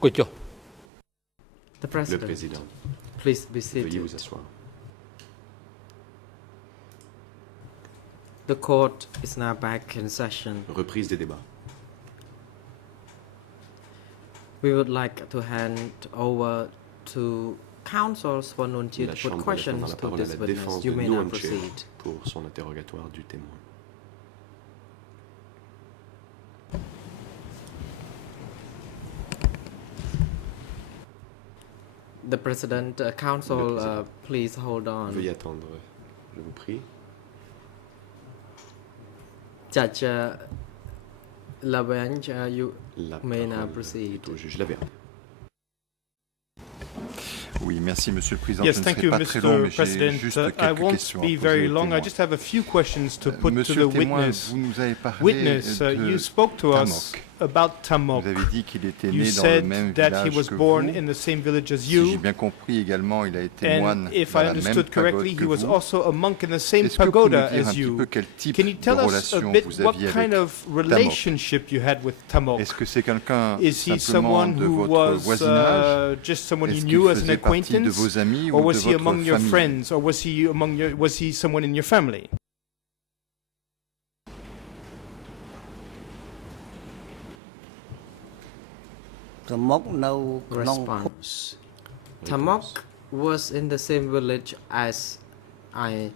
Le President, Président, please be veuillez seated. vous asseoir. The court is now back in session. Reprise des débats. We would like to hand over to counsel Swan Nuon-Chea La to put Chambre laisse questions maintenant la to parole à this la witness. défense You de may now Nuon-Chea proceed. pour son interrogatoire du témoin. The President, counsel, Le Président. please hold on. Veuillez attendre, je vous prie. Judge Laverne, you La may now parole proceed. est au juge Laverne. Oui, merci Monsieur le Président. Yes, Je ne thank serai you, pas très long, Mr. mais j'ai President. juste I quelques won't questions à be poser very au long. I témoin. just have a few questions to put to Monsieur the le témoin, witness. vous nous avez parlé Witness, de you spoke to us Tamok. about Tamok. Vous avez dit qu'il était You né dans le said même that he village was que born vous. in the same village as Si j'ai you. bien compris également, il a été moine And if dans I la même understood correctly, pagode he que was vous. also a monk in the same Est-ce que vous pouvez pagoda nous dire un as petit you. peu quel type Can you de tell us a relation bit vous what aviez kind avec of relationship you had with Tamok? Est-ce que c'est quelqu'un Is he simplement someone de who votre was voisinage? just someone you Est-ce qu'il knew as an faisait partie de acquaintance? vos amis Or ou was de he among votre your famille? friends? Or was he someone in your family? Response. Tamok was in the same village as I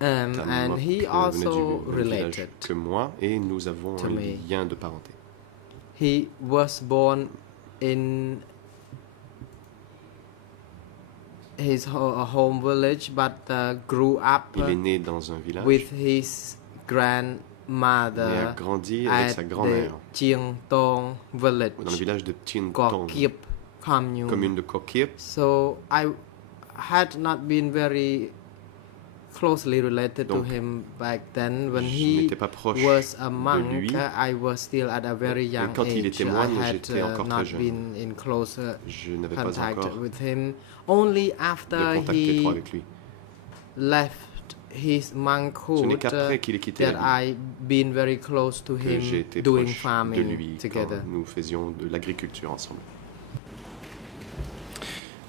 am, and Tamok he venait also du même village related. que moi et nous avons to un me. lien de parenté. He was born in his home village, but grew up Il est né dans un village with his et a grandmother grandi avec at sa the grand-mère Chiang Tong village, dans le village de Tien Kok Tong, Kiep commune. commune de Kokip. So I had not been very closely related to Donc, him back then. When je he n'étais pas proche was a de monk, lui. I was still at a very young Quand il age. était moine, I had j'étais encore très not jeune. been in close Je n'avais pas contact encore with him. Only de after contact étroit he avec lui. left his Ce n'est monkhood qu'après qu'il ait quitté that la vie I been very close to que j'ai him été doing proche de farming lui together. quand nous faisions de l'agriculture ensemble.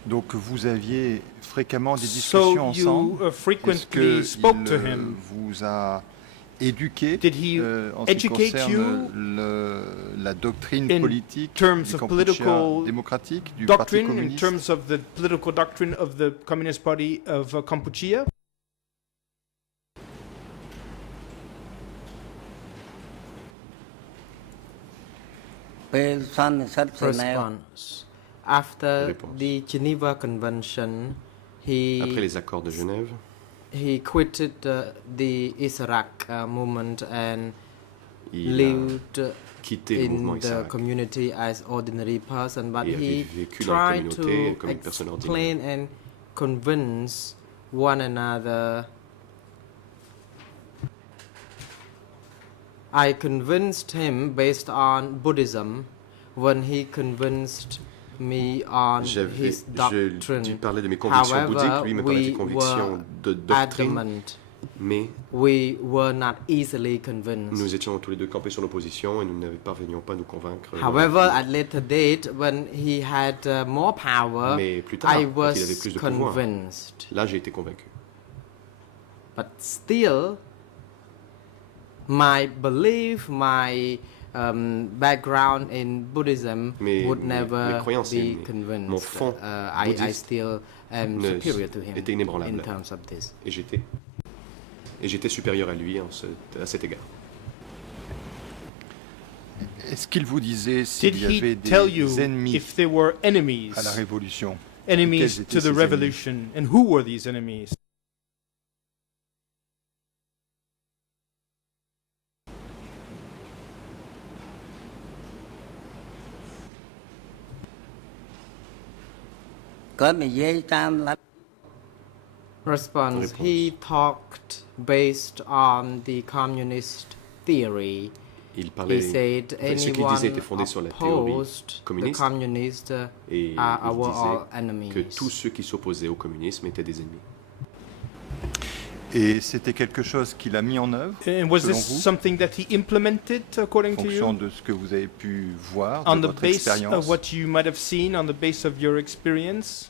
Donc vous aviez fréquemment des So discussions ensemble. you Est-ce frequently spoke to qu'il him. vous a éduqué Did he en ce qui educate concerne you la doctrine in politique terms du of Kampuchea political démocratique, du Parti doctrine, in communiste? terms of the political doctrine of the Communist Party of Kampuchea? Response. After Réponse. the Geneva Convention, he Après les accords de Genève, he quitted the Israk movement and il a lived quitté le mouvement in the Isaac community as ordinary person, but et avait he vécu dans la tried communauté to comme une personne explain ordinaire. and convince one another. I convinced him based on Buddhism when he convinced me on his Je doctrine. parlais de mes convictions However, bouddhiques, lui me parlait de ses we convictions were de doctrine, adamant. mais We were not easily convinced. nous étions tous les deux campés sur l'opposition et nous ne parvenions pas à nous convaincre. However, at later date, when he had more power, Mais plus tard, I quand il avait was plus de pouvoir, convinced. là j'ai été convaincu. But still, my belief, my background in Buddhism would never croyances et be mon convinced. fond I bouddhiste still am ne superior to him était inébranlable. in terms of this. Et j'étais supérieur à lui à cet égard. Est-ce qu'il vous disait s'il Did y avait he tell you des ennemis if there were enemies, à la Révolution? enemies Quels étaient to ces the ennemis? revolution, and who were these enemies? Response. He talked based on the communist theory. Il He parlait, said ce qu'il disait était fondé anyone sur la théorie opposed the communiste communists et are il our all disait enemies. que tous ceux qui s'opposaient au communisme étaient des ennemis. Et c'était quelque chose qu'il a mis en œuvre, And was selon this vous, something that he implemented en according to fonction you? de ce que vous avez pu voir, On de the votre base expérience? of what you might have seen, on the base of your experience?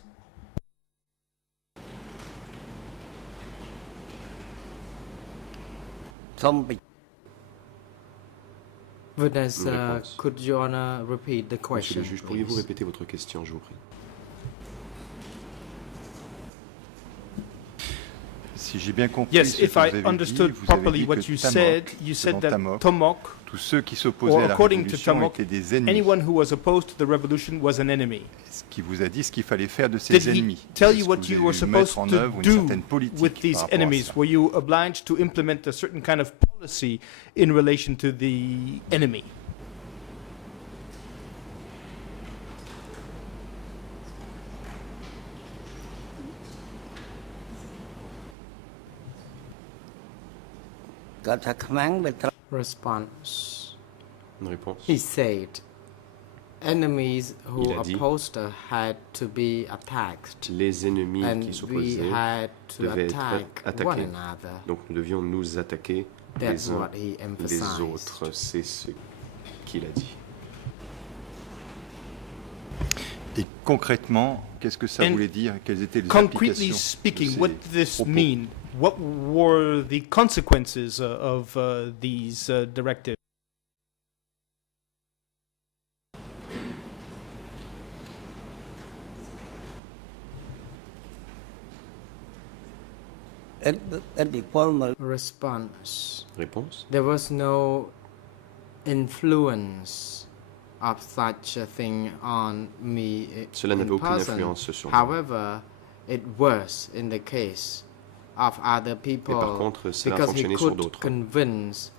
Witness, Une réponse. could you honor repeat the Monsieur question, le juge, pourriez-vous please? répéter votre question, je vous prie? Si j'ai bien compris Yes, ce if que vous I avez understood dit, vous avez properly dit what que you Tamok, said, you said selon that Tamok, Tamok, tous ceux qui s'opposaient or à la according to révolution Tamok, étaient des ennemis. anyone who was opposed to the revolution was an enemy. Ce qui vous a dit ce qu'il fallait faire de ces Did he ennemis. tell Est-ce you que what vous you avez were dû supposed mettre en to œuvre une do certaine politique with par these rapport à enemies? ça? Were you obliged to implement a certain kind of policy in relation to the enemy? Response. Une réponse? He said, enemies who Il a dit, opposed her had to be attacked, Les ennemis and qui we s'opposaient had to devaient attack être one attaqués. another. Donc nous devions nous attaquer That's les uns what he les emphasized. autres. C'est ce qu'il a dit. Et concrètement, qu'est-ce que ça And voulait dire? Quelles étaient les Concretely applications speaking, de what ces did this propos? mean? What were the consequences of these directives? Response. Réponse? There was no influence of such a thing on me Cela n'avait in aucune person. influence sur moi. However, it was in the case of other Et par people contre, cela a because he fonctionné sur could d'autres. convince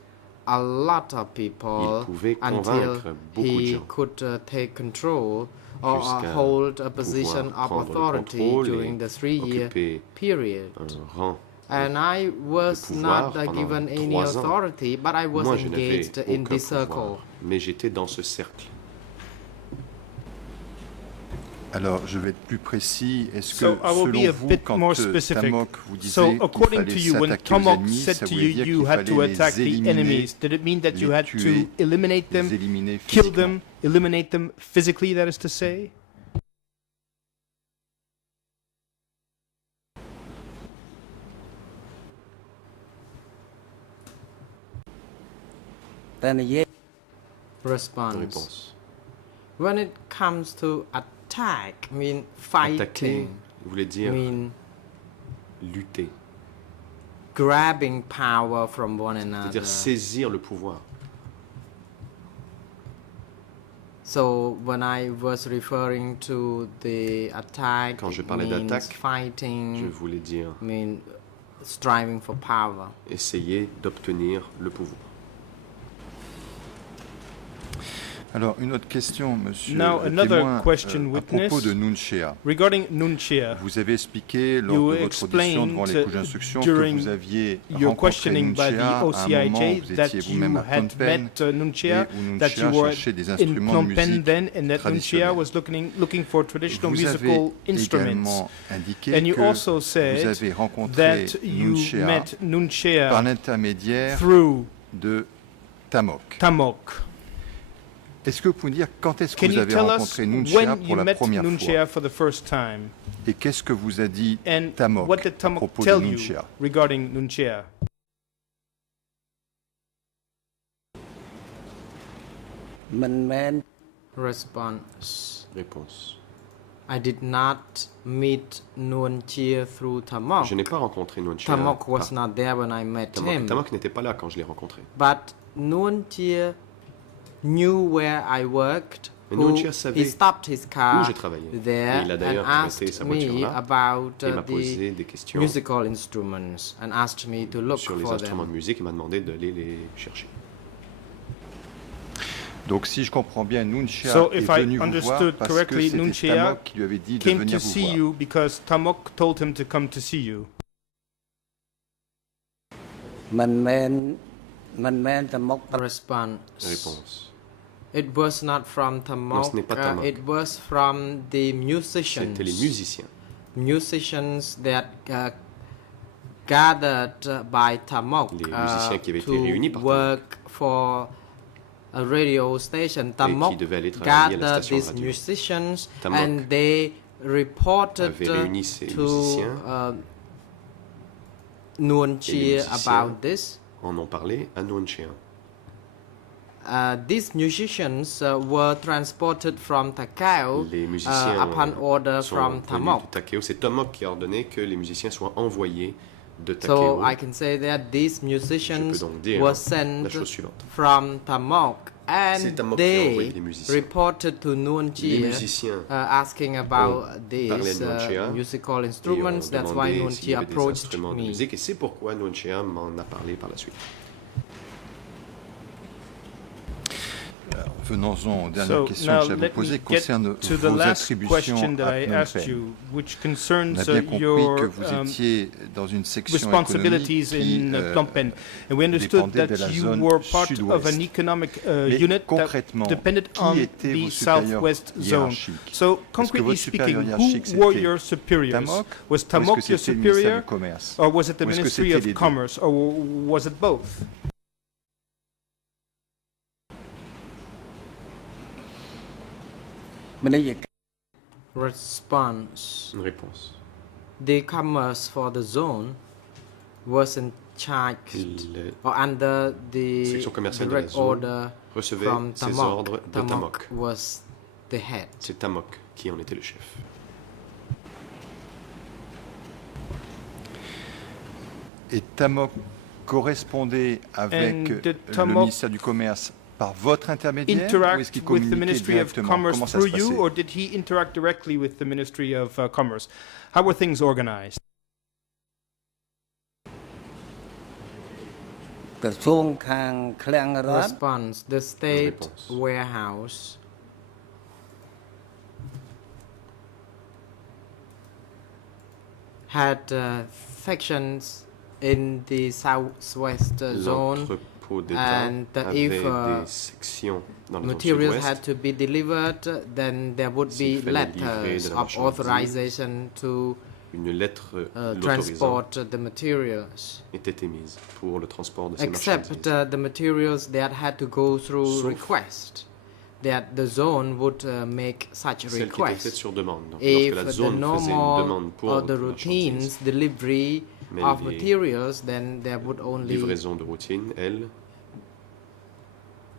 a lot of people Il pouvait until convaincre beaucoup de he gens could take control or jusqu'à hold a position pouvoir of prendre le authority contrôle during et the 3-year occuper period. un rang. And I was pouvoir not pendant given any 3 ans. authority, but I was Moi, je n'avais engaged in aucun this pouvoir, circle. mais j'étais dans ce cercle. Alors, je vais être plus précis. Est-ce So, que, I will be selon a vous, bit quand more specific. Tamok vous disait So, qu'il according to fallait you, when s'attaquer aux Tamok ennemis, said ça to voulait you dire you qu'il had to fallait attack les the éliminer, enemies, did it mean that you les had tuer, to eliminate les them, éliminer kill physiquement? them, eliminate them physically, that is to say? Response. Réponse. When it comes to attack, mean Attaquer fighting, voulait dire mean lutter, grabbing power from one another. c'est-à-dire saisir le pouvoir. So when I was referring to the attack, Quand je it parlais means d'attaque, Je fighting, voulais dire mean striving for power. essayer d'obtenir le pouvoir. Alors, une autre question, monsieur Now, le another témoin, question, à witness. propos de Nunchea. Regarding Nunchia, Vous avez expliqué lors You de votre audition devant les explained, juges d'instruction que during vous aviez your rencontré questioning by the Nunchea à un moment OCIJ où vous that étiez you vous-même à Phnom had Penh met Nunchia, et où that you Nunchea were cherchait des in instruments de Phnom Penh musique then, and that Nunchia traditionnels. was looking for traditional Vous avez musical instruments. également indiqué And you que also vous said avez rencontré that you Nunchea met par Nunchia l'intermédiaire through de Tamok. Tamok. Est-ce que vous pouvez dire quand est-ce que Can vous you avez tell us rencontré Nunchea when pour you la met première fois? Nunchia for the first time? Et qu'est-ce que vous a dit And Tamok what did à Tamok propos de tell you Nunchea? regarding Nunchia? Response. Réponse. I did not meet Nuon Chia through Tamok. Je n'ai pas rencontré Nunchia. Tamok was par- not there when I met him. Tamok n'était pas là quand je l'ai rencontré. But Nuon Chia knew where I worked. Mais who- Nuon Chia savait he stopped his car où je travaillais. there Et il a and d'ailleurs arrêté asked sa me voiture là about et m'a the posé des questions musical instruments and asked me to look sur les for instruments de them. musique et m'a demandé d'aller les chercher. Donc si je comprends bien, Nunchia So, est if I venu vous voir understood parce que correctly, c'était Nunchia Tamok qui lui avait dit de Came venir to vous see voir. you because Tamok told him to come to see you. មិនមែនតែមក Response. Réponse. It was not from Non, Tamok. ce n'est pas Tamok. It was from the musicians. C'était les musiciens Musicians that gathered by Tamok Les musiciens qui avaient été réunis to par work for a radio station. Tamok devaient aller travailler à la gathered station these radio. musicians Tamok and they reported avait réuni ces to musiciens Nuon et les Chea musiciens about this. en ont parlé à Nuon Chea. These musicians were transported from Takao Les musiciens upon order sont from venus Tamok. de Takeo. C'est Tamok qui a ordonné que les musiciens soient envoyés de So Takeo. I can say that these musicians donc dire were la sent chose suivante. from Tamok C'est and Tamok qui a envoyé they les musiciens. reported to Nuon Les Chea musiciens asking about parlaient these à Nuon Chea musical et ont instruments. That's why demandé Nuon s'il y Chea avait des approached instruments de me. musique et c'est pourquoi Nuon Chea m'en a parlé par la suite. Venons-en aux dernières So questions now que j'avais let me posées get concernant to the vos last attributions question that à I Phnom asked Penh. you, which On concerns a bien compris your que vous étiez dans une section responsibilities économique qui in Phnom Penh, and we understood dépendait that de la you zone were part of sud-ouest. an economic Mais unit that concrètement, depended qui on étaient vos the supérieurs southwest zone. hiérarchiques? So, que concretely votre supérieur speaking, hiérarchique, who were c'était your superiors? Tamok, Was ou est-ce que Tamok your c'était le ministère superior, du Commerce? or was it the Ou est-ce que Ministry c'était of les deux? Commerce, or was it both? Response. Une réponse. The commerce for the zone was in charge Il or under the section commerciale de la direct zone order recevait from ses Tamok. ordres de Tamok. Was the head. C'est Tamok qui en était le chef. Et Tamok correspondait avec And did le Tamok ministère du Commerce par votre intermédiaire ou est-ce Interact qu'il with the communiquait Ministry of directement? Commerce Comment ça se through you, passait? or did he interact directly with the Ministry of Commerce? How were things organized? ក្រសួងខាងឃ្លាំងរដ្ឋ Response. The state Réponse. warehouse had sections in the southwest zone. L'entrepôt d'État and avait if, des sections dans la zone Materials sud-ouest. had to be delivered, then there would be S'il fallait livrer letters de la of marchandise, authorization to Une lettre l'autorisant transport the materials. était émise pour le transport de ces Except marchandises. the materials that had to go through Sauf request, that the zone would make such Celle qui était faite request. sur demande. Donc, If lorsque la the zone faisait une demande normal pour or une the marchandise, routines delivery mais of les materials, then there would only livraison de routine, elle,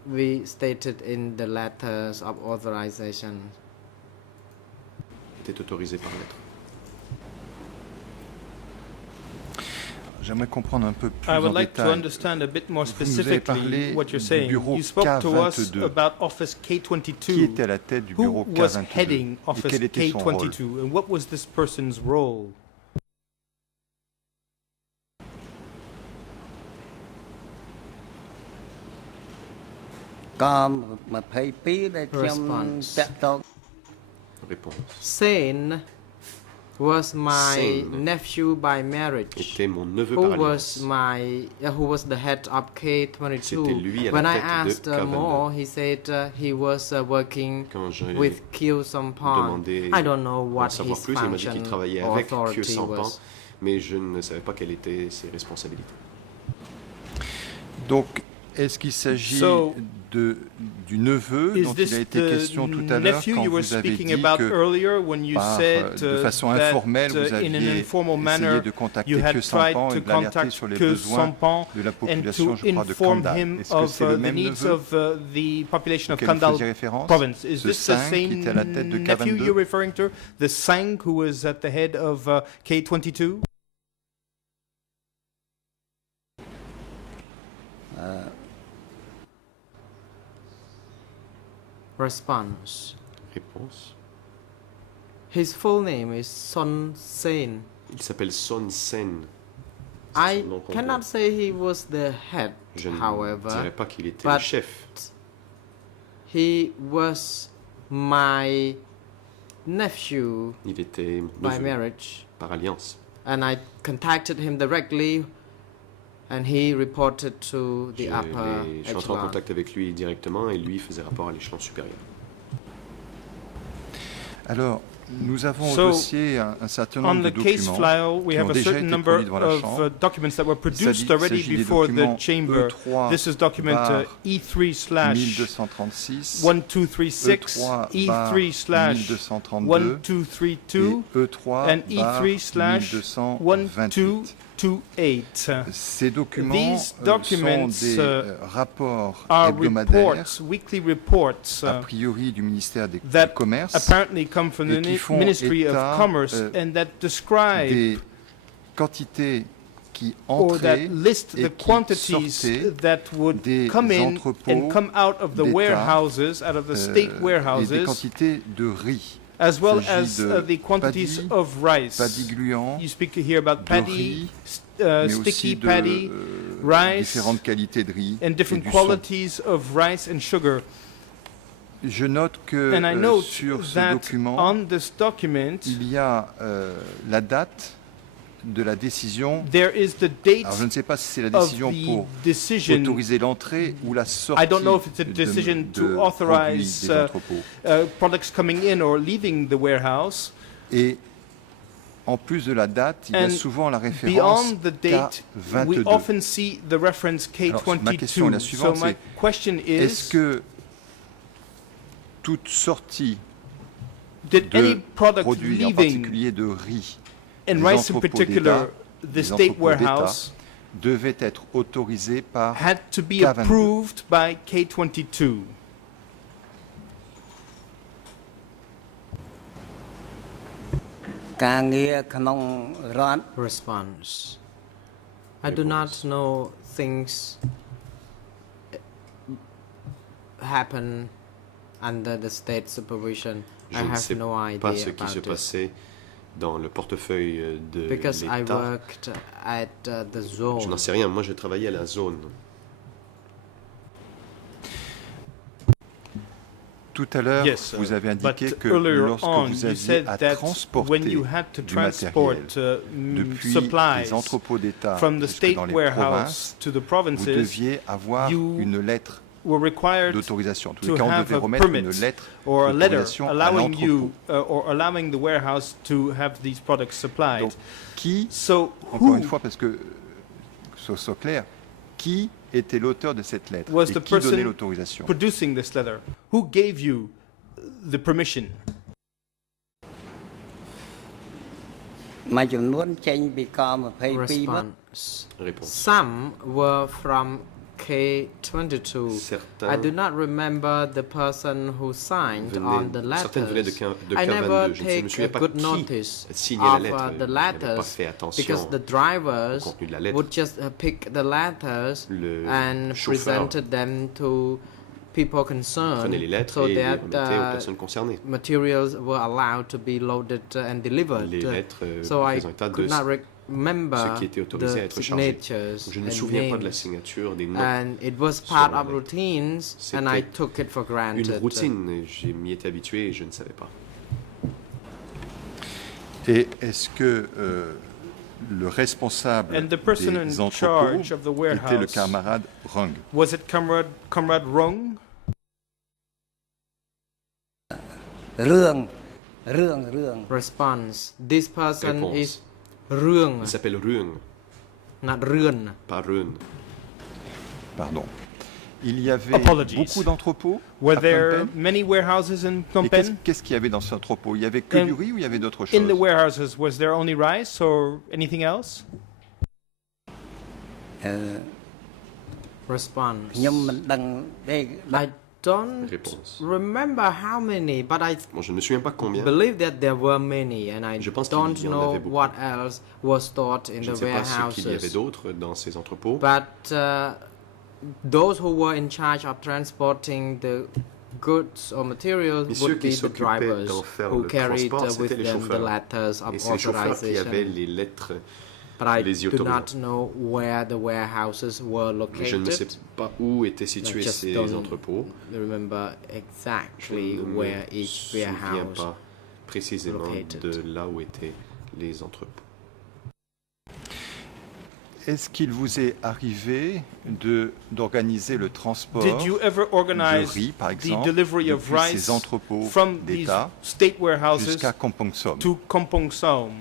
be stated in the letters of authorization. était autorisée par lettre. J'aimerais comprendre un peu plus I en would like to détail. understand a bit more Vous nous avez parlé specifically what you're du saying. bureau You spoke to us K22. about Office Qui K22. était à la tête du Who bureau was K22 heading et Office quel était son rôle? K22, and what was this person's role? Response. Réponse. Sain was my Sain nephew by marriage. Était mon neveu Who par was alliance. who was the head of C'était K22? lui à la When I tête de asked K22. more, he said he was working Quand j'ai with Kyo Sampan. demandé I don't know en what savoir his plus, il m'a dit qu'il function travaillait or avec Kyo authority Sampan, was. mais je ne savais pas quelles étaient ses responsabilités. Donc, est-ce qu'il s'agit So, du neveu Is dont il a this été the question tout à l'heure nephew quand you were vous avez speaking dit about que earlier when you par, said de façon that informelle, vous in an aviez informal essayé manner de contacter you had Kyo tried Sampan to et de l'alerter contact sur les Kyo besoins Sampan de la and population, to je crois, de inform Kandal. him Est-ce que of c'est le the même needs neveu of the population of auquel vous Kandal faisiez référence? province? Is Ce this the Sang qui same était à la tête de nephew K22? you're referring to? The Sang who was at the head of K22? Response. Réponse. His full name is Son Sain. Il s'appelle Son Sen. I son nom complet. cannot say he was the head, Je ne however. dirais pas qu'il était le but chef. He was my nephew Il était mon by neveu marriage, par alliance. and I contacted him directly, and he reported to the upper Je suis entré en echelon. contact avec lui directement et lui faisait rapport à l'échelon supérieur. Alors, Nous avons au So, dossier un certain On nombre the de case documents file, we qui have ont a déjà certain été number produits devant la of Chambre. documents that were produced Il already s'agit des before the documents chamber. E3 This is document bar E3 slash 1236, 1236, E3 bar E3 slash 1232 1232, et E3 and bar E3 slash 1228. 1228. Ces documents These sont documents des rapports are hebdomadaires, reports, weekly reports, a priori du ministère du that Commerce, apparently come from et the qui font Ministry of état, Commerce and that describe des quantités qui or that entraient list et the qui quantities sortaient that would des come in entrepôts and come out of the d'État, warehouses, out of the state et des warehouses, quantités de riz, as well Il s'agit as de the quantities paddy, of rice. paddy gluant, You speak here about de paddy, riz, mais sticky aussi de paddy, rice, différentes qualités de riz and et different du son. qualities of rice and sugar. Je note que And I note sur ce that document, on this document, il y a la date de la décision. there is the date Alors je ne sais pas si c'est la of décision the pour decision. autoriser l'entrée ou la sortie I don't know if it's a de decision to produits authorize des entrepôts. Products coming in or leaving the warehouse. Et en plus de la date, il y a And souvent la référence Beyond the date, we K22. often see the reference Alors, ma question est la K22. So suivante, my question Est-ce is, que toute sortie did any de product produits, en leaving, particulier de riz, and des rice in entrepôts particular, d'État, the des state entrepôts d'État, warehouse, devait être autorisée par had to be K22. approved by K22?ការងារក្នុងរដ្ឋ Response. I do not know things happen under the state supervision. Je I ne have sais no pas idea ce qui se about this. passait dans le portefeuille de Because I l'État. worked at the Je zone. n'en sais rien. Moi, je travaillais à la zone. Tout à l'heure, Yes, vous avez indiqué but que earlier lorsque on, vous you aviez said à that transporter when you had to du matériel transport depuis supplies les entrepôts d'État from the jusque state dans les warehouse provinces, to the vous provinces, deviez avoir you une lettre were required d'autorisation. En tous to les cas, on have devait a remettre permit une lettre or a letter d'autorisation à allowing you l'entrepôt. or allowing the warehouse to have these products supplied. Donc, qui, So encore who une fois, parce que ce soit clair, qui était l'auteur de cette lettre was et the qui donnait person l'autorisation? producing this letter? Who gave you the permission? មួយចំនួនចេញពីក22មក Response. Réponse. Some were from K22. Certains I do not remember the person who signed on the certaines venaient de letters. de I never K22. Je ne me take souviens pas good qui notice signait la of lettre. the Je n'avais pas letters fait attention because the au drivers contenu de la lettre. would just pick the letters Le and chauffeur presented them to people concerned prenait les lettres so et les that remettait aux personnes concernées. materials were allowed to be loaded and delivered. Les lettres So I faisant état de could not remember ce qui était autorisé à the être chargé. signatures Je ne me and souviens pas de la names. signature, des noms. And it was part sur la of lettre. routines, and I C'était took it for granted. Une routine, je m'y étais habitué et je ne savais pas. Et est-ce que le responsable And the person des in charge entrepôts of the était le warehouse, camarade Rung? was it Comrade Rung? រឿង Response. This person Réponse. is Rương, Il s'appelle Ruang, not Rươn. pas Run. Pardon. Il y avait Apologies. beaucoup d'entrepôts Were à there Phnom Penh? many warehouses in Phnom Et qu'est-ce Penh? qu'est-ce qu'il y avait dans cet entrepôt? Il y avait que And du riz ou il y avait d'autres In the choses? warehouses, was there only rice or anything else? អឺ Response. ខ្ញុំមិនដឹងទេ I don't Réponse. remember how many, but I Bon, je ne me souviens pas combien. believe that there were many, and I Je pense qu'il don't y en know avait beaucoup. what else was stored in Je the ne sais pas ce qu'il y avait warehouses. d'autre dans ces entrepôts. But those who were in charge of transporting the goods or materials Mais ceux would qui be the s'occupaient drivers d'en faire who le carried transport, with c'était les them the chauffeurs. letters of Et c'est les chauffeurs qui avaient authorization. les lettres. But I les y do autorisant. not know where the warehouses were Mais je ne sais located. pas où étaient situés just ces don't entrepôts. Remember Je exactly ne where me each souviens warehouse. pas précisément located. de là où étaient les entrepôts. est-ce qu'il vous est arrivé d'organiser le transport Did you ever de organize riz, par the exemple, delivery of depuis ces rice entrepôts from these d'État state warehouses jusqu'à Kampong Som? to Kampong Som?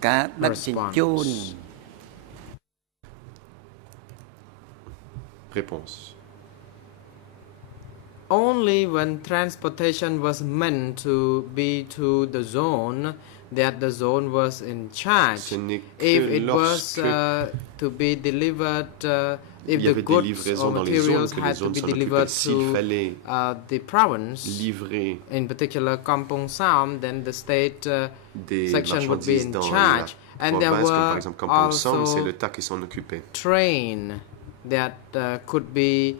Cả đất chỉnh chun Response. Réponse. Only when transportation was meant to be to the zone that the zone was in charge. Ce n'est If que it was lorsque to be delivered, if il y the avait des goods or livraisons dans les zones materials que les had to zones be s'en occupaient. delivered S'il to fallait the province, livrer in particular Kampong Sam, then the state des section would be marchandises in dans charge. la And there province, comme par were exemple Kampong Som, c'est also l'État qui s'en occupait. train that could be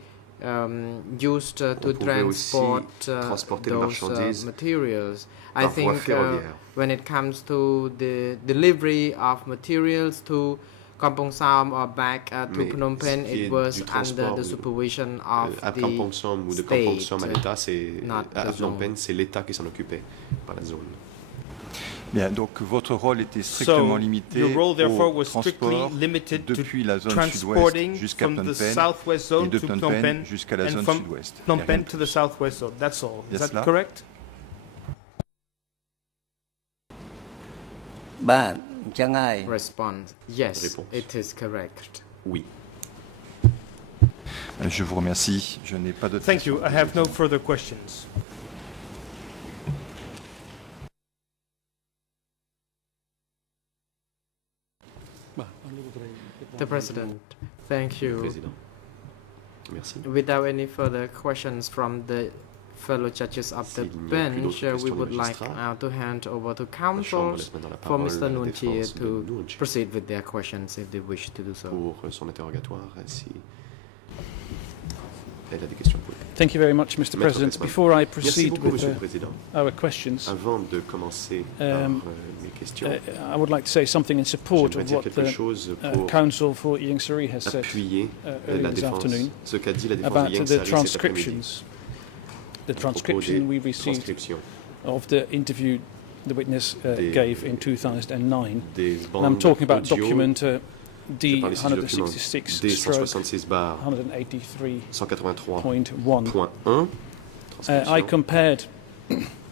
used to On pouvait aussi transport transporter les those marchandises materials. I par voie think ferroviaire. when it comes to the delivery of materials to Kampong Sam or back to Mais Phnom Penh, ce qui est it was du under transport the supervision of à the Kampong Som ou de Kampong state, Som à l'État, c'est not à the Phnom zone. Penh, c'est l'État qui s'en occupait, pas la zone. Bien, donc votre rôle était strictement So limité your role therefore au was strictly transport limited to depuis la zone sud-ouest transporting jusqu'à from Phnom the Penh southwest et zone de to Phnom Phnom Penh Penh jusqu'à la and zone from sud-ouest. Phnom Il y a rien Penh de to the plus. southwest zone. That's all. Y a Is that cela? correct? បាទអញ្ចឹងហើយ response. Yes, Réponse. it is correct. Oui. Je vous remercie. Je n'ai pas d'autres Thank questions. you. I have no further questions. The President, thank you. Président. Merci. Without any further questions from the fellow judges of the S'il n'y a plus bench, d'autres we questions would des like magistrats, now to hand over to La Chambre counsel laisse maintenant la for parole Mr. à la Nunchi défense de to Nunchi proceed with their questions if they wish to do so. pour son interrogatoire si elle a des questions à poser. Thank you very much, Mr. Maître President. Pressman. Before I Merci proceed beaucoup, with Monsieur le Président. our questions, Avant de commencer par mes questions, I would like to say something in support j'aimerais of dire what quelque the chose pour counsel for Ieng Sari has said appuyer earlier la this défense, afternoon ce qu'a dit la défense about de Yang the Sari cet après-midi. transcriptions. The à propos des transcription we received transcriptions of the interview the witness Des- gave in 2009. des And I'm bandes talking about audio. document Je parle ici du document D166 D166 bar 183.1. 183.1. I Transcription. compared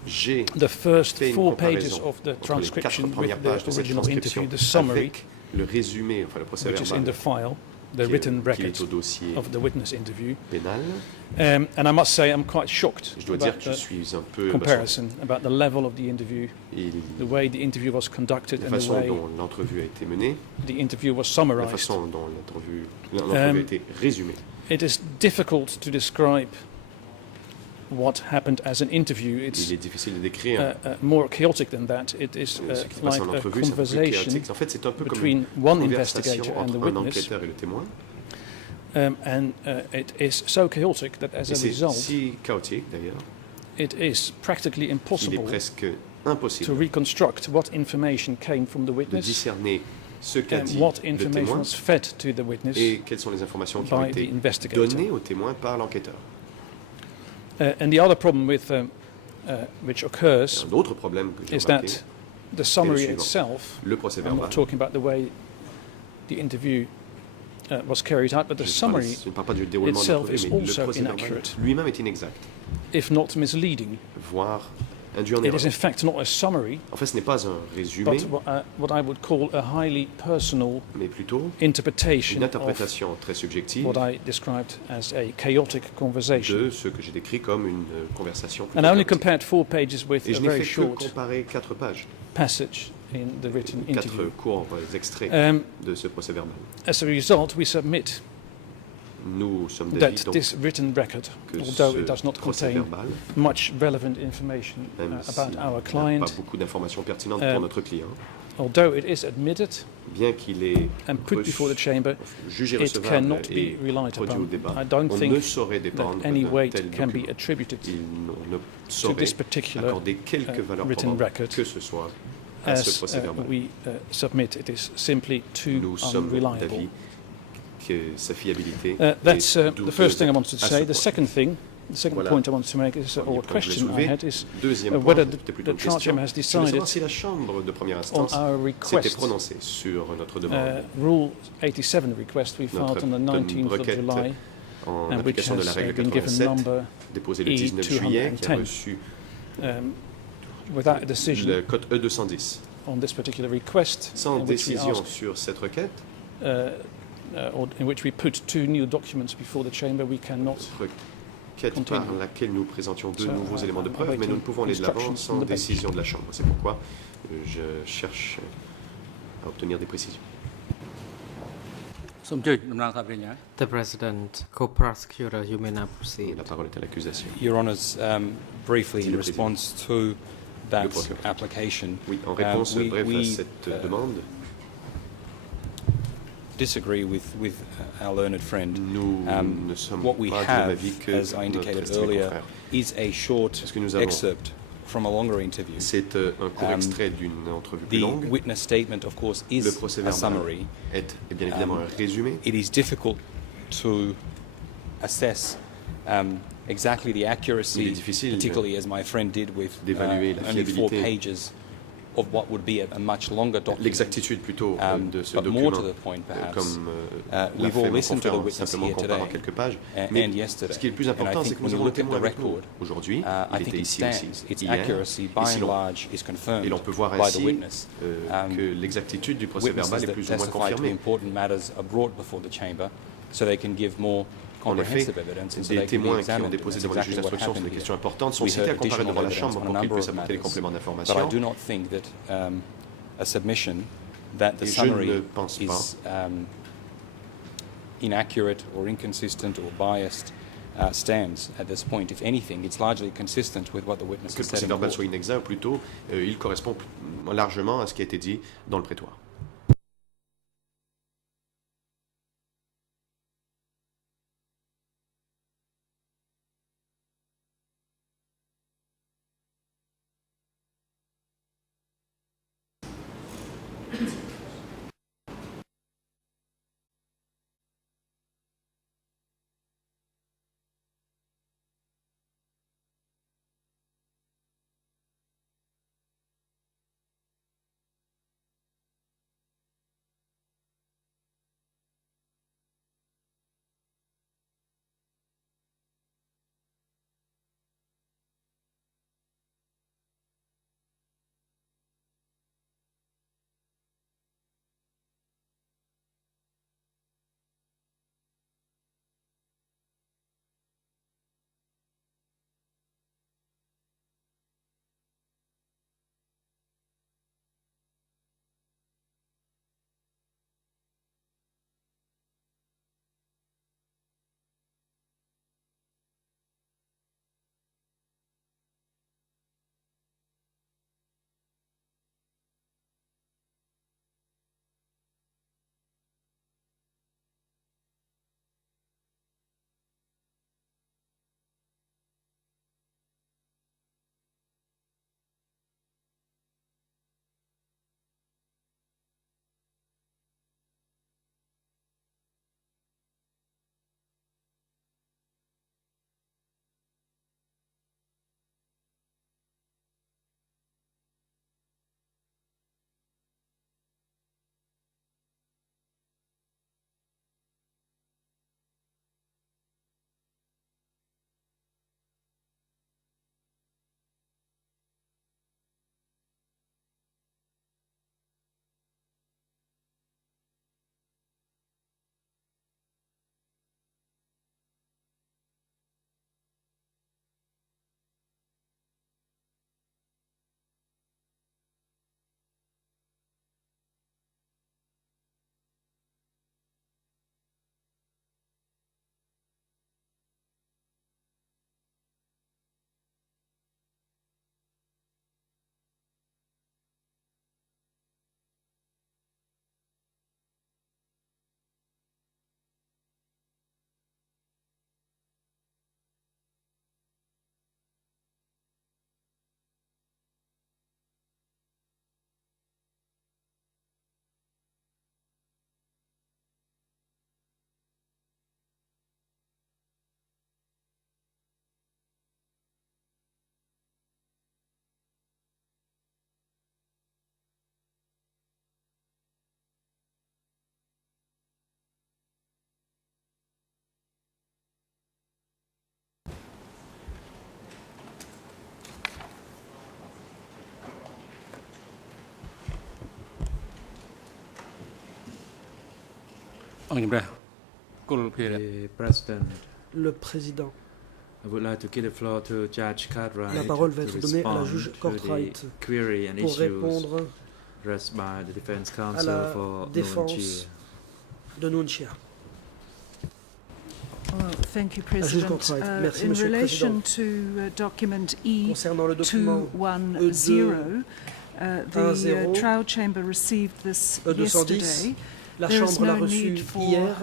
J'ai the first fait une 4 pages comparaison of the entre les 4 transcription premières with pages the de cette original transcription interview, the summary, avec le résumé, enfin le procès which is in the verbal file, the qui written est record au dossier of the witness interview. pénal. And I must say I'm quite shocked Je dois dire about que je the suis un peu comparison, about the level of the interview, et the way the interview was conducted, la and the façon way dont l'entrevue a été menée, the interview was la summarized. façon dont l'entrevue a été résumée. It is difficult to describe what happened as an interview. It's Il est difficile de décrire more chaotic than that. It is ce qui se passe like en a entrevue, c'est un peu plus conversation chaotique. En fait, c'est un peu comme between une one conversation investigator and the entre un witness. enquêteur et le témoin. And it is so chaotic that as Et a c'est result, si chaotique d'ailleurs it is practically qu'il est impossible presque to impossible reconstruct what information came from the de witness discerner ce qu'a and dit what le information témoin was fed to the witness et quelles sont les informations qui ont by the été investigator. données au témoin par l'enquêteur. And the other problem with which occurs Un autre problème que j'ai is remarqué, that the summary suivant. itself, le procès I'm verbal, not talking about the way the interview was carried out, but the summary, je ne parle pas du déroulement de itself l'entrevue, is mais le also procès verbal inaccurate. lui-même est inexact, if not misleading, voire induit en it erreur. is in fact not a summary, En fait, ce n'est pas un résumé, but what I would call a highly personal mais plutôt interpretation une of interprétation très subjective what I described as a chaotic conversation. de ce que j'ai décrit comme une conversation plutôt And I only chaotique. compared 4 pages with Et a je n'ai very fait que short comparer 4 pages, passage in the written 4 interview. courts extraits de ce procès verbal. As a result, we submit Nous sommes d'avis that donc this written record, que although ce it does not procès contain verbal, much relevant information même about s'il our n'a client, pas beaucoup d'informations pertinentes Euh, pour notre client, although it is admitted bien qu'il est and put before the chamber, jugé it recevable cannot be et relied produit au upon. débat, I don't on ne think saurait that dépendre any d'un weight tel can be document. attributed On ne to saurait this particular accorder quelque valeur written probante record, que ce soit à ce as procès verbal. we submit. It is simply too Nous sommes unreliable. d'avis que sa fiabilité That's est the first thing I wanted to à say. ce The point. second thing The second Voilà. point I want to make is, Premier or point que je voulais question I soulever. had, is Deuxième point, whether c'était the plutôt une trial question. chamber has Je voulais decided savoir si la Chambre de première on instance our s'était request, prononcée sur notre demande, Rule 87 request we filed notre on the 19th of requête July, en which application de la has règle been given 87, number déposée le 19 juillet, qui a E210. reçu without a decision le code E210. on this particular request, Sans in which we décision asked, sur cette requête, or in which we put 2 new documents before the chamber, we cannot. requête Continue. par laquelle nous présentions 2 So, nouveaux éléments de preuve, mais nous ne pouvons aller de l'avant sans instructions from the bench. décision de la Chambre. C'est pourquoi je cherche à obtenir des précisions. សូមជួយដំណងថាប្រញ្ញា The President, co-prosecutor, you may now proceed. La parole est à l'accusation. Your Honours, briefly Monsieur in le Président. response to that Le procureur. application, Oui, en réponse we- brève we, à cette demande, disagree with our learned friend. nous ne sommes What we pas du même have, avis que as I notre indicated estimé earlier, confrère. is a short Ce que nous avons, excerpt from a longer interview. c'est un court extrait d'une entrevue plus The longue. witness statement, of course, Le is procès a verbal summary. est bien évidemment un résumé. It is difficult to assess exactly the Il est accuracy, difficile particularly as my friend did with d'évaluer la only 4 fiabilité. pages of what would be a much longer document. L'exactitude plutôt de ce But document, more to the point, perhaps, comme we've l'a all fait mon listened to the confrère, witness simplement here comparant today quelques pages. and Mais yesterday. ce qui est le plus And I important, c'est think que when nous you avons le look at témoin the avec nous record, aujourd'hui. I Il think était it ici aussi stands. Its hier. accuracy, Et by and sinon, large, is confirmed et l'on peut voir by the ainsi witness. que l'exactitude du procès verbal Witnesses est that plus ou moins testify to confirmée. important matters are brought before the chamber so they can give more En effet, comprehensive evidence and so des they can be témoins qui ont examined. déposé That's devant les exactly juges what d'instruction sur des happened questions here. importantes sont We cités à heard comparer devant la additional Chambre evidence on pour a qu'ils number puissent of apporter les matters. compléments But I d'information. do not think that a submission that the Et je summary ne pense pas is inaccurate or inconsistent or biased stands at this point. If anything, it's largely consistent with what the witness Que has le said procès in verbal court. soit inexact, ou plutôt, il correspond largement à ce qui a été dit dans le prétoire. The President, Le président, I would like to give the floor to Judge Cartwright la parole va to être donnée à la respond juge to the Cartwright query and pour issues répondre raised by the Defense à Counsel la for défense Nuon de Nuon Chea. Well, thank you, La juge President. Cartwright, merci In Monsieur le relation Président. to document Concernant le document E210, the 10, trial chamber received this E210, yesterday. la There is Chambre l'a no reçu need for hier.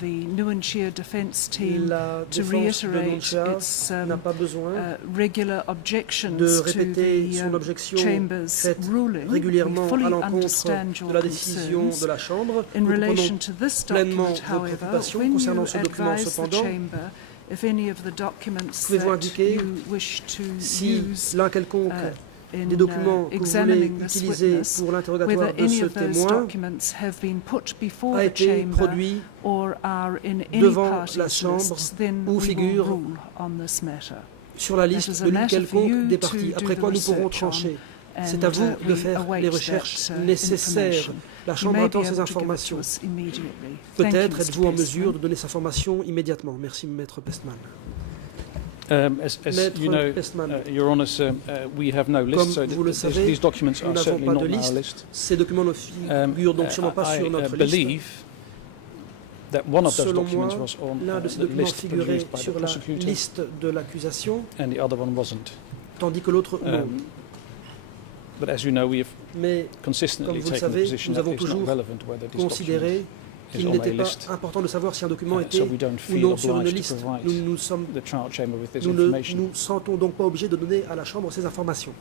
the Nuon Chea defense team La to défense de Nuon reiterate Chea its n'a pas besoin regular objections de to répéter the son objection chamber's faite ruling. We régulièrement fully à l'encontre understand your de la décision concerns. de la Chambre. In Nous relation comprenons to this pleinement document, vos however, préoccupations when you concernant ce document. advise the Cependant, chamber if any of the documents pouvez-vous that indiquer you wish to si use l'un quelconque in des documents que vous voulez examining this utiliser witness, pour whether l'interrogatoire de any ce of those témoin documents have been put before a the été chamber produit or are in any devant party's la Chambre lists, then ou we will figure rule on this matter. sur la That liste is a de l'une matter for quelconque you des to parties, do après the quoi nous pourrons research on, trancher. and C'est à vous de we faire await les recherches that, nécessaires. information. La You Chambre may be attend ces able to give it to informations. us immediately. Thank you, Peut-être Mr. êtes-vous en Pestman. mesure de donner cette information immédiatement. Merci, Maître Pestman. As Maître you know, Pestman, Your Honours, we have no list, comme so vous le savez, these documents nous are n'avons certainly pas not de on our liste. list. Ces documents ne figurent donc sûrement pas sur notre liste. believe that one of those Selon documents moi, was on l'un de the ces documents list figurait produced by the sur la prosecutor, liste de l'accusation, and the other one wasn't. tandis que l'autre non. But as you know, we have Mais consistently comme vous le taken the savez, position nous that avons it's not toujours relevant whether this document considéré is qu'il on a n'était pas list. important de savoir si un document So était we don't ou feel non sur une obliged liste. to provide Nous the trial chamber with this nous ne information. nous sentons donc pas obligés de donner à la Chambre ces informations.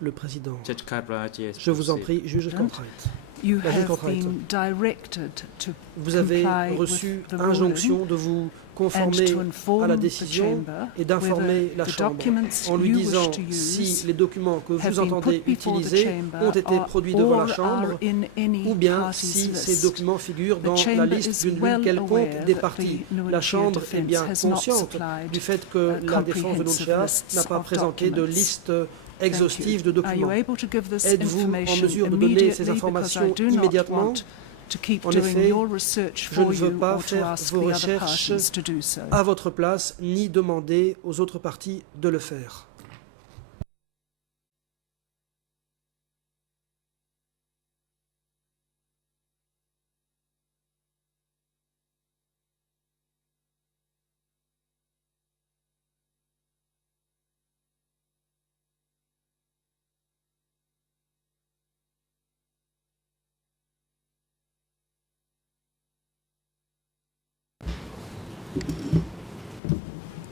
Le Président, Judge Cartwright, yes, je vous en proceed. prie, juge President. Cartwright. You La juge have Cartwright. been directed to Vous avez comply reçu with the injonction de vous and conformer to à inform la the décision chamber et d'informer whether la the Chambre documents en lui you disant wish to si use les documents que have vous been entendez put before the utiliser chamber ont été produits devant la or Chambre are in any ou bien party's si ces list. documents figurent The dans la chamber liste is d'une well quelconque aware des that parties. the Nuon La Chea Chambre est defense bien has not consciente supplied du fait que la défense de comprehensive Nuon Chea lists n'a pas of présenté de documents. liste Thank exhaustive you. de Are you documents. able to give this Êtes-vous en information mesure de donner ces immediately, because I informations do not immédiatement? want to keep En doing effet, your research je ne for veux you pas or to faire ask vos the other recherches parties to do so. à votre place, ni demander aux autres parties de le faire.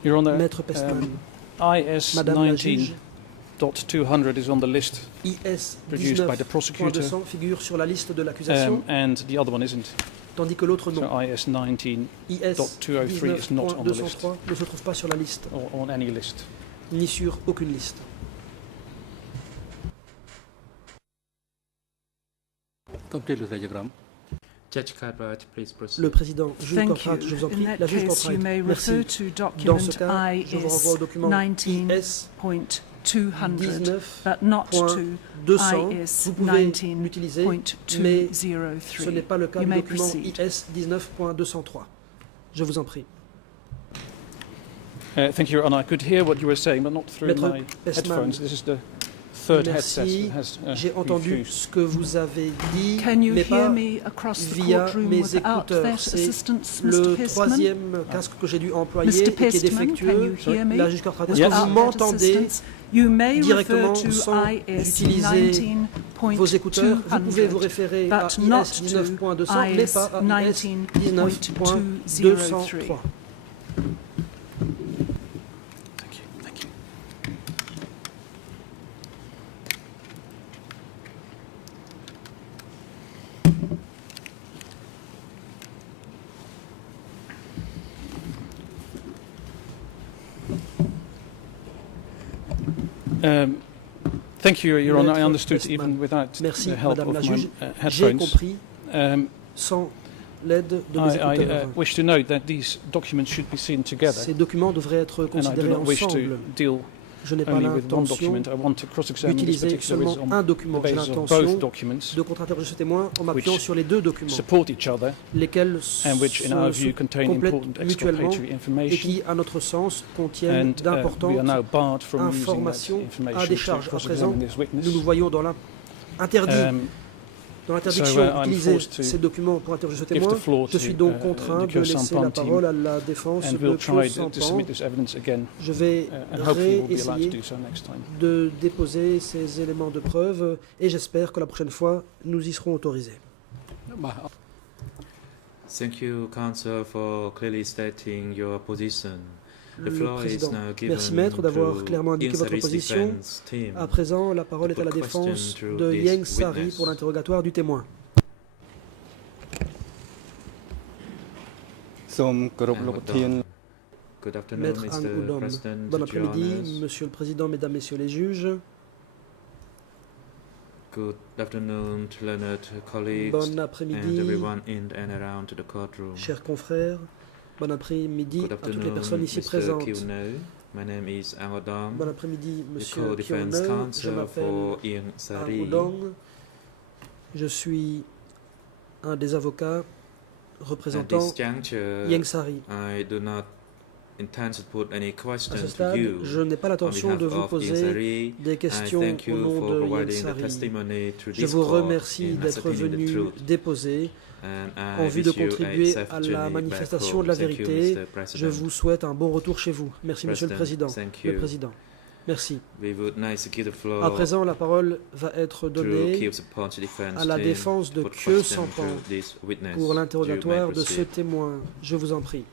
Your Honour, Maître Pestman, IS Madame la juge, 19.200 is on the list, IS produced by the prosecutor, 19.200 figure sur la liste de l'accusation, and the other one isn't. tandis que l'autre So non. IS 19 IS 203 is not on the list, 19.203 ne se trouve pas sur la liste, or on any list. ni sur aucune liste. Judge Cartwright, please proceed. Le président, juge Thank Cartwright, je vous en you. prie, In la that juge case, you Cartwright, may merci. refer to Dans ce document cas, je vous renvoie au IS document IS 19.200, but not to 19.200. IS Vous pouvez l'utiliser, mais ce n'est 19.203. pas le cas You du may document proceed. IS 19.203. Je vous en prie. Thank you, Your Honour. I could hear what you were saying, but not through Maître my Pestman, headphones. This is the third headset merci. that has J'ai entendu refused. ce que vous avez dit, Can you mais hear pas me across the via courtroom mes without écouteurs. that C'est assistance, Mr. le Pestman? troisième casque que j'ai dû employer Mr. et qui est Pestman, can défectueux. you hear me La juge Cartwright, est-ce Yes. que vous without that m'entendez assistance? You may directement refer to sans IS utiliser vos écouteurs? Vous pouvez vous 19.200, référer à but not IS to 19.200, mais IS pas à IS 19.203. 19.203. Thank you. Thank you. Thank you, Your Honour. I Maître understood Pestman. even without Merci, the help Madame of la my juge. J'ai headphones. compris Um, sans l'aide de mes I écouteurs. wish to note that these documents should be seen together, Ces documents devraient être and I do considérés not wish to ensemble. deal Je n'ai pas only with one l'intention document. I want to cross-examine this d'utiliser particular witness seulement on un the document. J'ai basis of l'intention both documents, de contre-interroger ce témoin en m'appuyant which sur les deux documents, support each other lesquels and which, in our view, contain complètent important mutuellement exculpatory et information. qui, à notre sens, contiennent And we are d'importantes now barred from using that informations à information décharge. to À présent, cross-examine this witness. nous nous voyons dans l'interdiction I'm d'utiliser forced to ces documents pour interroger ce give témoin. the floor Je to, suis donc contraint the de Kyo laisser la Sampan team, parole à la défense and de we'll Kyo try to Sampan. submit this evidence again, Je vais and hopefully we'll be allowed to réessayer do so next time. de déposer ces éléments de preuve et j'espère que la prochaine fois, nous y serons autorisés. Thank you, counsel, for clearly stating your position. The Le floor is président. now given Merci maître d'avoir to clairement indiqué votre Yang Sari's position. defense team. À présent, la parole est à la Put question défense to de this Yang Sari witness. pour l'interrogatoire du témoin. Good afternoon, Maître An Mr. Udom. President, Bon Your après-midi, Honors. Monsieur le Président, Mesdames, Messieurs les juges. Good afternoon, learned colleagues, Bon and après-midi, everyone in and around the courtroom. chers confrères. Bon après-midi Good à toutes les afternoon, personnes ici Mr. présentes. Kiuneu. My name is Ang Odong, Bon après-midi, the Monsieur co-defense Kioneu. Je counsel m'appelle for Yang An Sari. Udong. Je suis un des avocats At représentant this juncture, Yang Sari. I do not intend to put any À question ce to stade, you. je n'ai pas On l'intention behalf de vous of Yang poser Sari, des I questions thank au you nom for de Yang providing the Sari. testimony to Je this vous court remercie in d'être ascertaining the venu truth. déposer And en I vue de wish you a contribuer safe à la journey back manifestation de la home. Thank you, vérité. Mr. Je President. vous souhaite un bon retour chez vous. Merci, Monsieur le Président. Thank Le you. Président. Merci. We would now give the floor À présent, la parole va être to donnée Kyo Sampan defense à la team défense de for Kyo question Sampan to this witness. pour l'interrogatoire You may de ce proceed. témoin. Je vous en prie.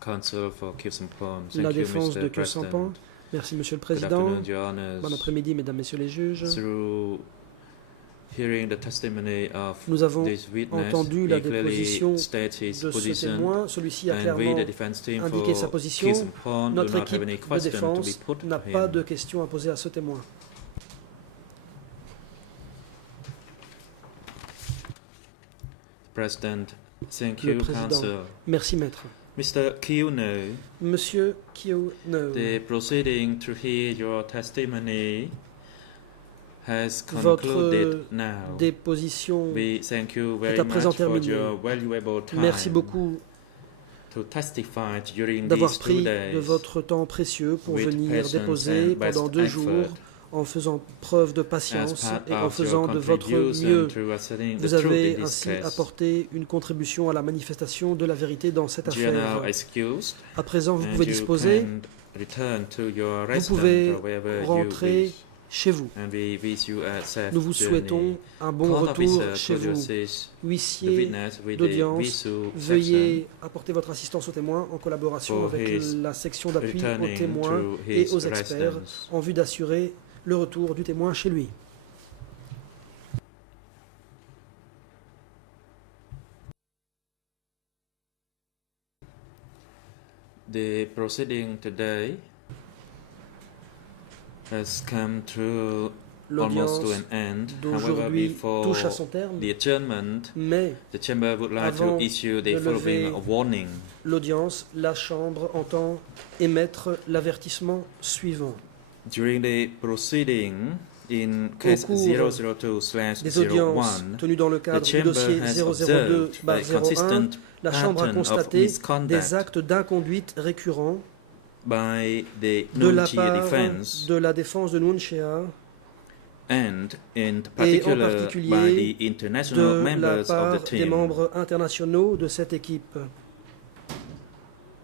Counsel for Kyo Sampan. La Thank you, défense Mr. de Kyo President. Sampan. Merci, Monsieur le Good Président. afternoon, Your Honors. Bon après-midi, Mesdames, Messieurs les juges. Through hearing the testimony of Nous avons this witness, entendu la he clearly déposition states his de ce position, témoin. Celui-ci a and clairement we, the defense team indiqué for sa position. Kyo Sampan, do Notre not équipe have any de question to be défense put n'a to pas him. de questions à poser à ce témoin. President, thank Le you, Président. Counsel. Merci, Maître. Mr. Kiuneu, Monsieur Kyo No, the proceeding to hear your testimony has votre concluded now. déposition We thank you est very à présent much for terminée. your valuable time Merci beaucoup to testify during d'avoir these 2 pris days de votre temps précieux pour with venir patience déposer and best pendant 2 jours effort en faisant preuve de as patience part et en of faisant your de votre contribution mieux. to ascertain the Vous truth avez in this ainsi case. apporté une contribution à la manifestation de la vérité dans cette You are now affaire. excused À présent, vous and pouvez you disposer, can return to your vous residence pouvez or wherever you rentrer wish. chez vous. And we wish you a safe Nous vous journey. souhaitons un bon Court retour officer chez could vous. assist the Huissier witness with the d'audience, visual veuillez apporter votre assistance aux témoins en collaboration For avec his la section d'appui aux returning témoins to et his aux experts residence. en vue d'assurer le retour du témoin chez lui. The proceeding today has come to almost to L'audience an end. However, d'aujourd'hui before touche à son terme, the adjournment, mais the chamber would like avant to issue de the following lever warning. l'audience, la Chambre entend émettre l'avertissement suivant. During the proceeding, in case cours 002/01, Des audiences tenues dans le the cadre du chamber dossier has 002-01, observed a consistent la Chambre a pattern of constaté misconduct des actes d'inconduite récurrents by the de la Nunchi part defense de la défense de Nunchea and in et en particular particulier by the international de la members of part the des team. membres internationaux de cette équipe.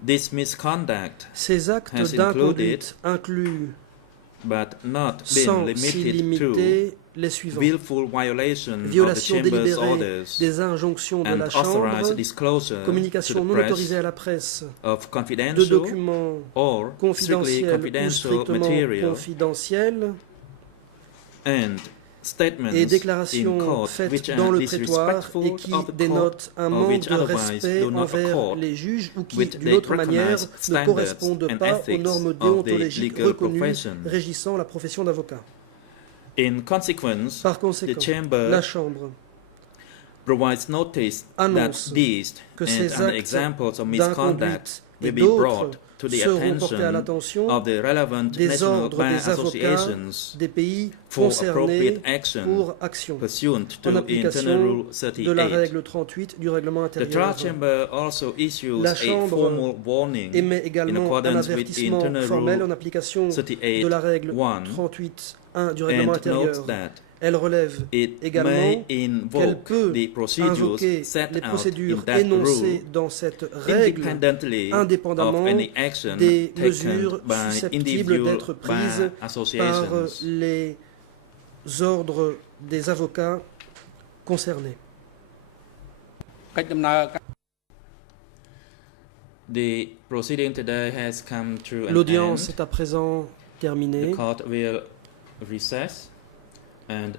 This misconduct, Ces actes has d'inconduite incluent, but not been sans s'y limited to, limiter, les suivants. willful violation of the Violation chamber's délibérée orders des injonctions de and la authorized Chambre, disclosure to communication the non press autorisée à la presse of de confidential documents or strictly confidentiels ou confidential strictement material confidentiels and statements et in déclarations court faites which dans are le prétoire disrespectful et qui of the dénotent un court or manque which de otherwise respect do not envers accord les juges ou qui, with d'une the autre manière, recognized ne standards correspondent and pas aux ethics normes of the déontologiques legal reconnues profession. régissant la profession d'avocat. In consequence, Par the conséquent, chamber la Chambre provides notice that annonce these que and ces other actes examples of d'inconduite misconduct et will be d'autres brought to the seront portés à attention l'attention of the relevant des national ordres bar des avocats associations des pays for concernés appropriate action pour action pursuant en to Internal application Rule de la 38. règle 38 du règlement The Trial intérieur. Chamber also issues La a Chambre formal warning émet in également un accordance with avertissement Internal formel en Rule application 38 de la règle 1 38.1 du règlement and intérieur. notes that Elle relève it également may qu'elle invoke peut the procedures invoquer set les out in procédures that énoncées rule dans cette règle independently indépendamment of any action des taken mesures by susceptibles individual d'être prises bar par associations. les ordres des avocats concernés. The proceeding today has come to an L'audience end. est à présent terminée. The court will recess and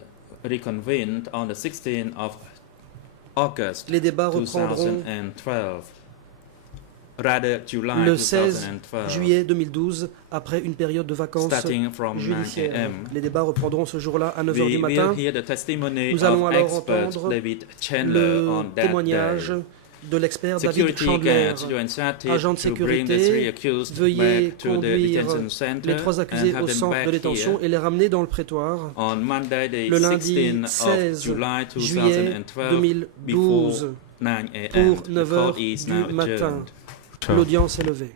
reconvene on the 16th of August Les débats reprendront 2012. Rather, July le 16 2012. juillet 2012, après une période de vacances Starting from 9 judiciaires. a.m. Les débats reprendront ce jour-là à 9h du We will matin. hear the testimony Nous allons of alors expert entendre David Chandler le on that témoignage day. de l'expert David Security Chandler. guards were instructed Agent de to bring the three sécurité, accused veuillez back to the conduire detention center les 3 accusés and have au them centre back de détention here. et les ramener dans le prétoire On Monday, the le lundi 16th 16 of July juillet 2012, before 2012 9 a.m. pour The 9 court heures is du now matin. adjourned. L'audience est levée.